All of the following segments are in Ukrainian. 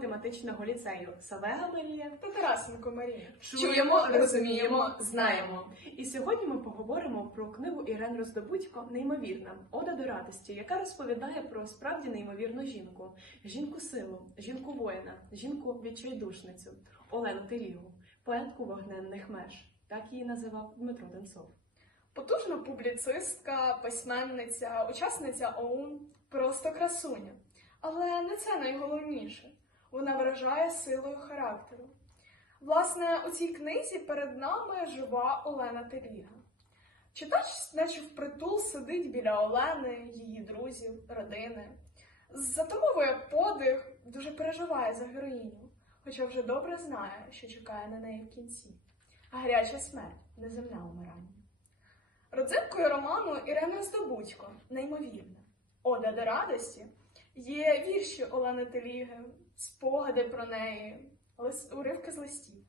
фізико-математичного ліцею Савега Марія. та Тарасенко Марія. Чуємо, розуміємо, знаємо. І сьогодні ми поговоримо про книгу Ірен Роздобудько Неймовірна Ода до радості, яка розповідає про справді неймовірну жінку, жінку силу, жінку воїна, жінку відчайдушницю Олену Телігу, поетку вогненних меж. Так її називав Дмитро Денцов. Потужна публіцистка, письменниця, учасниця ОУН, просто красуня. Але не це найголовніше. Вона вражає силою характеру. Власне, у цій книзі перед нами жива Олена Теліга. Читач, наче впритул, сидить біля Олени, її друзів, родини. Затамовує подих, дуже переживає за героїню, хоча вже добре знає, що чекає на неї в кінці. А Гаряча смерть, неземне умирання. Родзинкою роману Ірена Здобудько, неймовірна. Ода до радості є вірші Олени Теліги, спогади про неї, уривки з листів.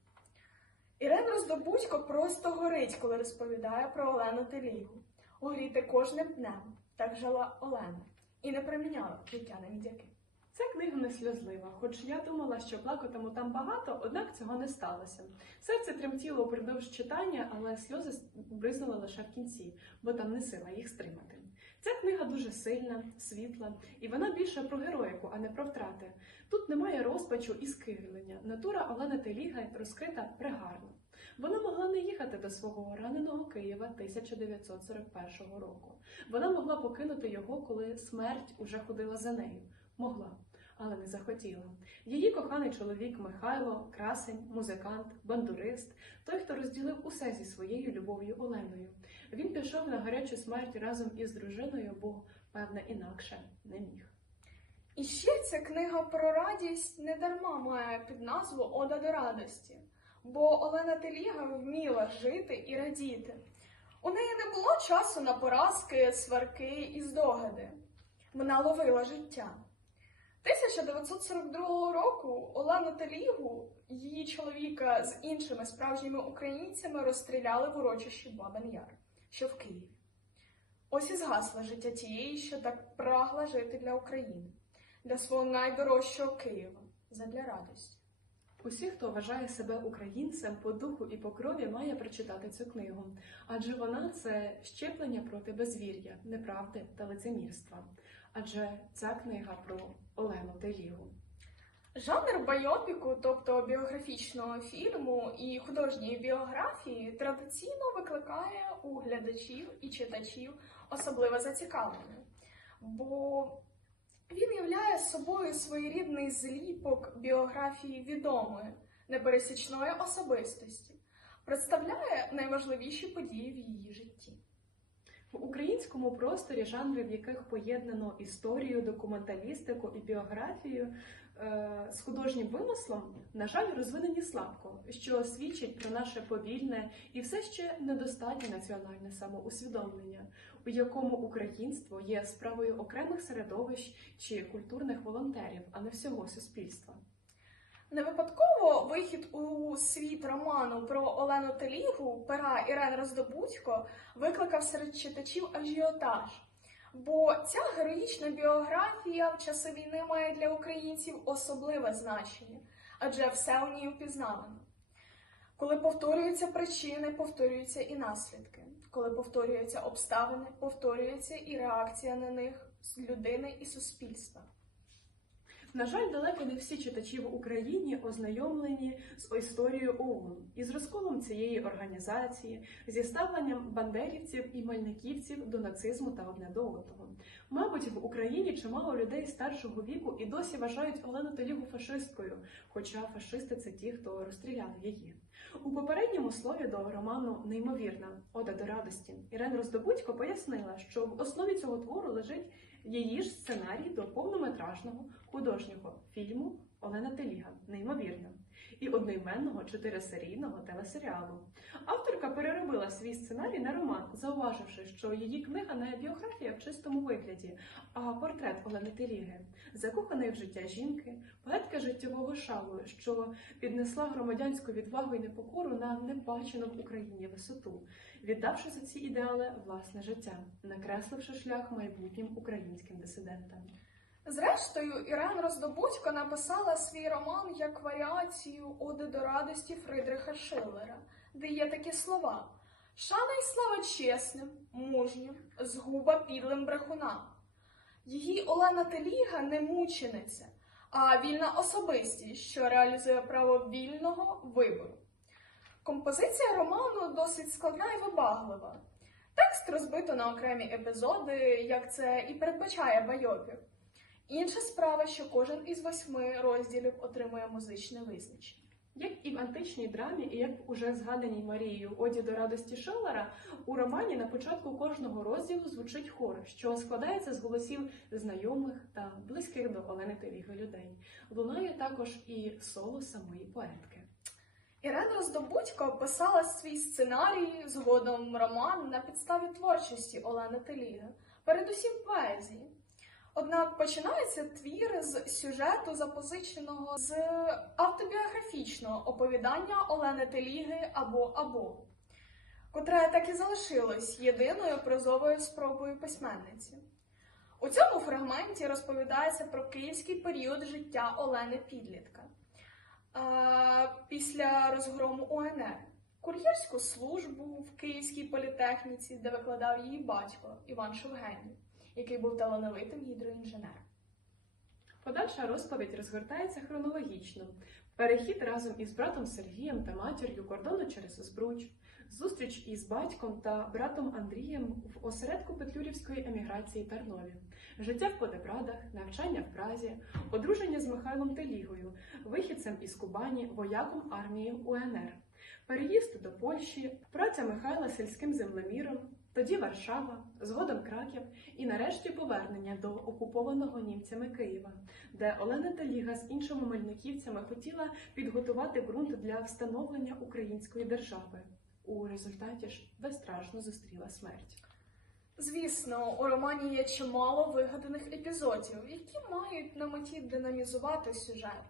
Ірена Здобудько просто горить, коли розповідає про Олену Телігу. Огріти кожним днем, так жила Олена, і не приміняла життя на мідяки. Ця книга не сльозлива, хоч я думала, що плакатиму там багато, однак цього не сталося. Серце тремтіло упродовж читання, але сльози бризнули лише в кінці, бо там не сила їх стримати. Ця книга дуже сильна, світла, і вона більше про героїку, а не про втрати. Тут немає розпачу і скиглення. Натура Олени Теліга розкрита пригарно. Вона могла не їхати до свого раненого Києва 1941 року. Вона могла покинути його, коли смерть уже ходила за нею. Могла, але не захотіла. Її коханий чоловік Михайло, красень, музикант, бандурист, той, хто розділив усе зі своєю любов'ю Оленою. Він пішов на гарячу смерть разом із дружиною, бо, певне, інакше не міг. І ще ця книга про радість не дарма має під назву Ода до радості, бо Олена Теліга вміла жити і радіти. У неї не було часу на поразки, сварки і здогади. Вона ловила життя. 1942 року Олену Телігу, її чоловіка з іншими справжніми українцями розстріляли в урочищі Бабин Яр, що в Києві. Ось і згасла життя тієї, що так прагла жити для України для свого найдорожчого Києва задля радості. Усі, хто вважає себе українцем по духу і по крові, має прочитати цю книгу, адже вона це щеплення проти безвір'я, неправди та лицемірства. Адже ця книга про Олену Телігу. Жанр байопіку, тобто біографічного фільму і художньої біографії, традиційно викликає у глядачів і читачів особливе зацікавлення, бо він являє собою своєрідний зліпок біографії відомої, непересічної особистості, представляє найважливіші події в її житті. В українському просторі жанри, в яких поєднано історію, документалістику і біографію е, з художнім вимислом, на жаль, розвинені слабко, що свідчить про наше повільне і все ще недостатнє національне самоусвідомлення, у якому українство є справою окремих середовищ чи культурних волонтерів, а не всього суспільства. Не випадково вихід у світ роману про Олену Телігу пера Ірен Роздобудько викликав серед читачів ажіотаж. Бо ця героїчна біографія в часи війни має для українців особливе значення, адже все у ній упізнавано. Коли повторюються причини, повторюються і наслідки. Коли повторюються обставини, повторюється і реакція на них з людини і суспільства. На жаль, далеко не всі читачі в Україні ознайомлені з історією ОУН і з розколом цієї організації, зі ставленням бандерівців і мельниківців до нацизму та одне. Мабуть, в Україні чимало людей старшого віку і досі вважають Олену Телігу фашисткою, хоча фашисти це ті, хто розстріляли її. У попередньому слові до роману Неймовірна Ода до радості Ірен Роздобудько пояснила, що в основі цього твору лежить її ж сценарій до повнометражного художнього фільму Олена Теліга Неймовірно і одноіменного чотирисерійного телесеріалу. Авторка переробила свій сценарій на роман, зауваживши, що її книга не біографія в чистому вигляді, а портрет Олени Теліги, закоханої в життя жінки, поетка життєвого шалу, що піднесла громадянську відвагу і непокору на небачену в Україні висоту, віддавши за ці ідеали власне життя, накресливши шлях майбутнім українським дисидентам. Зрештою, Ірен Роздобудько написала свій роман як варіацію Оди до радості Фридриха Шиллера, де є такі слова: Шана й слава чесним, мужнім, згуба підлим брехунам. Її Олена Теліга не мучениця, а вільна особистість, що реалізує право вільного вибору. Композиція роману досить складна і вибаглива. Текст розбито на окремі епізоди, як це і передбачає Байопік. Інша справа, що кожен із восьми розділів отримує музичне визначення. Як і в античній драмі, і як уже згаданій Марією Оді до радості Шеллера, у романі на початку кожного розділу звучить хор, що складається з голосів знайомих та близьких до Олени Теліги людей. Лунає також і соло самої поетки. Ірен Роздобудько писала свій сценарій, згодом роман на підставі творчості Олени Теліги, передусім поезії. Однак починається твір з сюжету, запозиченого з автобіографічного оповідання Олени Теліги або або, котре так і залишилось єдиною прозовою спробою письменниці. У цьому фрагменті розповідається про київський період життя Олени Підлітка. Після розгрому УНР, кур'єрську службу в Київській політехніці, де викладав її батько Іван Шовгенів, який був талановитим гідроінженером. Подальша розповідь розгортається хронологічно. Перехід разом із братом Сергієм та матір'ю кордону через Збруч, зустріч із батьком та братом Андрієм в осередку Петлюрівської еміграції Тарнові, життя в Подебрадах, навчання в Празі, одруження з Михайлом Телігою, вихідцем із Кубані, вояком армії УНР, переїзд до Польщі, праця Михайла сільським землеміром, тоді Варшава, згодом Краків і нарешті повернення до окупованого німцями Києва, де Олена Таліга з іншими мельниківцями хотіла підготувати ґрунт для встановлення української держави. У результаті ж безстрашно зустріла смерть. Звісно, у романі є чимало вигаданих епізодів, які мають на меті динамізувати сюжет,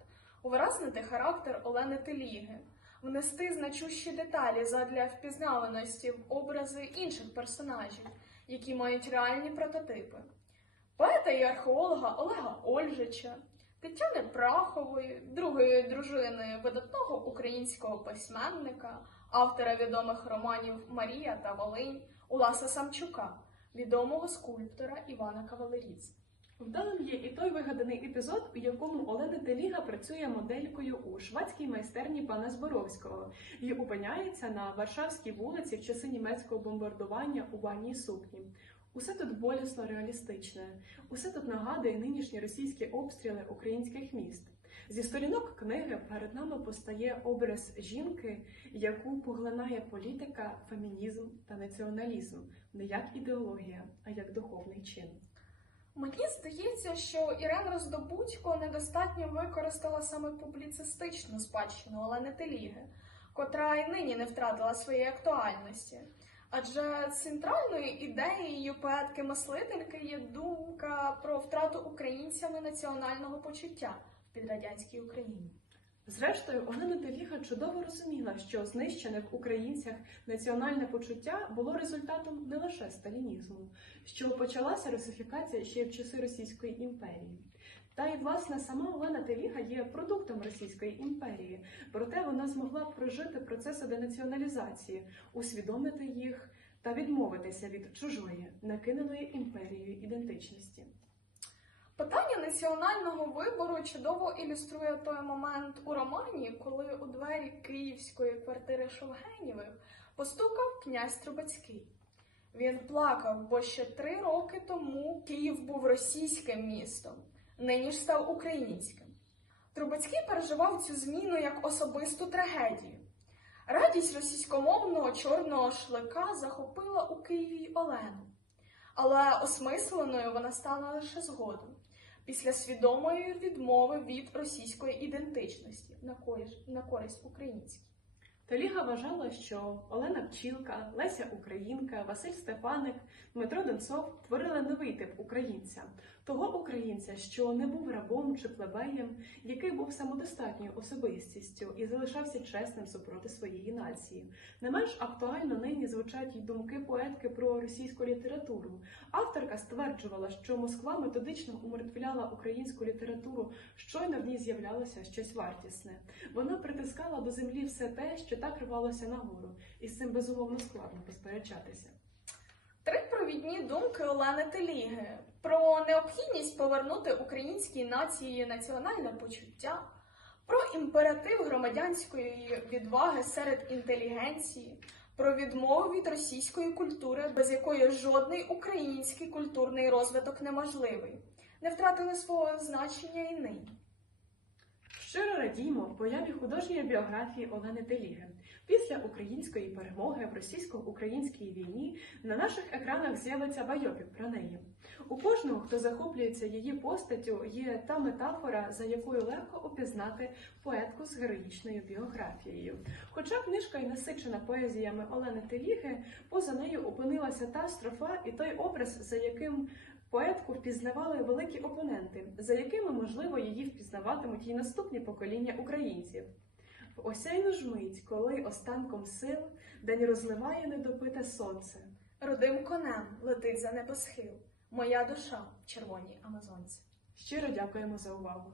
увиразнити характер Олени Теліги, внести значущі деталі задля впізнаваності в образи інших персонажів, які мають реальні прототипи. Поета і археолога Олега Ольжича, Тетяни Прахової, другої дружини видатного українського письменника, автора відомих романів Марія та Волинь, Уласа Самчука, відомого скульптора Івана Кавалеріц. Вдалим є і той вигаданий епізод, у якому Олена Теліга працює моделькою у швадській майстерні пана Зборовського і опиняється на Варшавській вулиці в часи німецького бомбардування у ванній сукні. Усе тут болісно реалістичне, усе тут нагадує нинішні російські обстріли українських міст. Зі сторінок книги перед нами постає образ жінки, яку поглинає політика, фемінізм та націоналізм не як ідеологія, а як духовний чин. Мені здається, що Ірен Роздобудько недостатньо використала саме публіцистичну спадщину Олени Теліги, котра й нині не втратила своєї актуальності. Адже центральною ідеєю поетки-мислительки є думка про втрату українцями національного почуття в підрадянській Україні. Зрештою, Олена Теліга чудово розуміла, що знищене в українцях національне почуття було результатом не лише сталінізму, що почалася русифікація ще в часи Російської імперії. Та й власне сама Олена Теліга є продуктом Російської імперії, проте вона змогла прожити процеси денаціоналізації, усвідомити їх та відмовитися від чужої, накиненої імперією ідентичності. Питання національного вибору чудово ілюструє той момент у романі, коли у двері київської квартири Шовгенєвих постукав князь Трубецький. Він плакав, бо ще три роки тому Київ був російським містом, нині ж став українським. Трубецький переживав цю зміну як особисту трагедію. Радість російськомовного чорного шлика захопила у Києві Олену, але осмисленою вона стала лише згодом після свідомої відмови від російської ідентичності на користь, на користь українській. Теліга вважала, що Олена Пчілка, Леся Українка, Василь Степаник, Дмитро Донцов творили новий тип українця, того українця, що не був рабом чи плебеєм, який був самодостатньою особистістю і залишався чесним супроти своєї нації. Не менш актуально нині звучать й думки поетки про російську літературу. Авторка стверджувала, що Москва методично умертвляла українську літературу, щойно в ній з'являлося щось вартісне. Вона притискала до землі все те, що так рвалося нагору, і з цим безумовно складно посперечатися. Три провідні думки Олени Теліги. Про необхідність повернути українській нації національне почуття, про імператив громадянської відваги серед інтелігенції, про відмову від російської культури, без якої жодний український культурний розвиток неможливий, не втратили свого значення і нині. Щиро радіємо появі художньої біографії Олени Теліги. Після української перемоги в російсько-українській війні на наших екранах з'явиться байопік про неї. У кожного, хто захоплюється її постаттю, є та метафора, за якою легко опізнати поетку з героїчною біографією. Хоча книжка й насичена поезіями Олени Теліги, поза нею опинилася та строфа і той образ, за яким Поетку впізнавали великі опоненти, за якими, можливо, її впізнаватимуть і наступні покоління українців. В осяйну ж мить, коли останком сил день розливає недопите сонце. Родим конем летить за небосхил, моя душа в червоній амазонці. Щиро дякуємо за увагу.